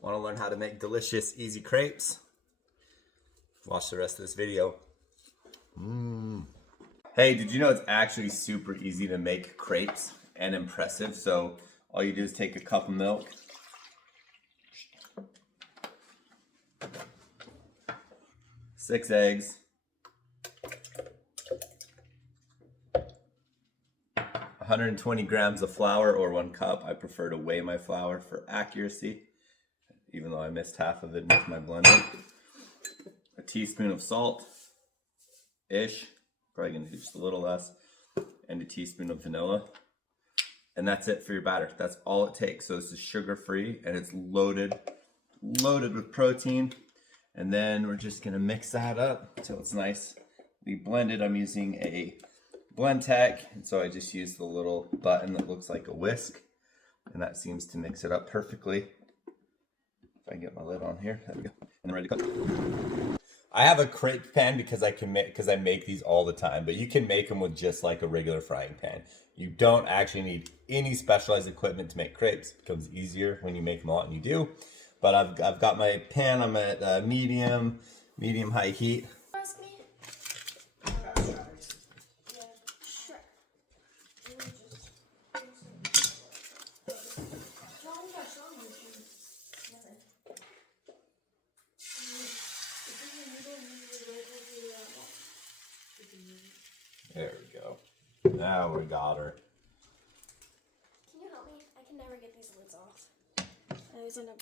Want to learn how to make delicious, easy crepes? Watch the rest of this video. Hey, did you know it's actually super easy to make crepes and impressive? So all you do is take a cup of milk, six eggs, 120 grams of flour or 1 cup. I prefer to weigh my flour for accuracy, even though I missed half of it with my blender. A teaspoon of salt-ish, probably gonna do just a little less, and a teaspoon of vanilla. And that's it for your batter. That's all it takes. So this is sugar-free and it's loaded with protein. And then we're just gonna mix that up until it's nicely blended. I'm using a blend tech, and so I just use the little button that looks like a whisk, and that seems to mix it up perfectly. If I can get my lid on here, there we go. And I'm ready to cook. I have a crepe pan because I make these all the time, but you can make them with just like a regular frying pan. You don't actually need any specialized equipment to make crepes. It becomes easier when you make them all, and you do. But I've got my pan. I'm at medium high heat. There we go. Now we got her. Can you help me? I can never get these lids off. I always end up.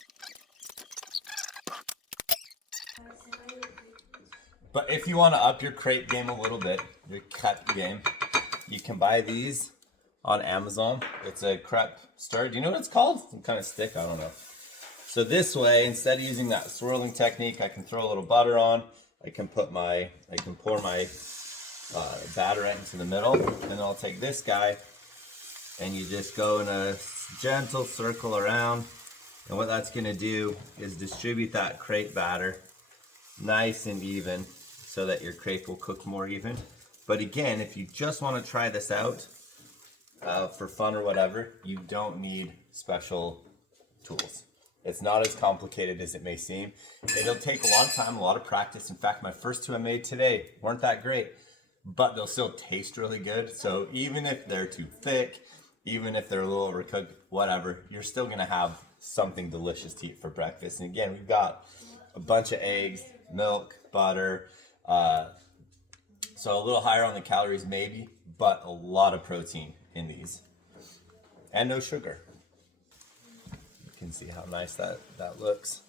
But if you want to up your crepe game a little bit, your cut game, you can buy these on Amazon. It's a crepe stir. Do you know what it's called? Some kind of stick, I don't know. So this way, instead of using that swirling technique, I can throw a little butter on. I can pour my batter right into the middle, and then I'll take this guy, and you just go in a gentle circle around, and what that's gonna do is distribute that crepe batter nice and even so that your crepe will cook more even. But again, if you just want to try this out for fun or whatever, you don't need special tools. It's not as complicated as it may seem. It'll take a lot of time, a lot of practice. In fact, my first two I made today weren't that great, but they'll still taste really good. So even if they're too thick, even if they're a little overcooked, whatever, you're still gonna have something delicious to eat for breakfast. And again, we've got a bunch of eggs, milk, butter, so a little higher on the calories maybe, but a lot of protein in these. And no sugar. You can see how nice that looks.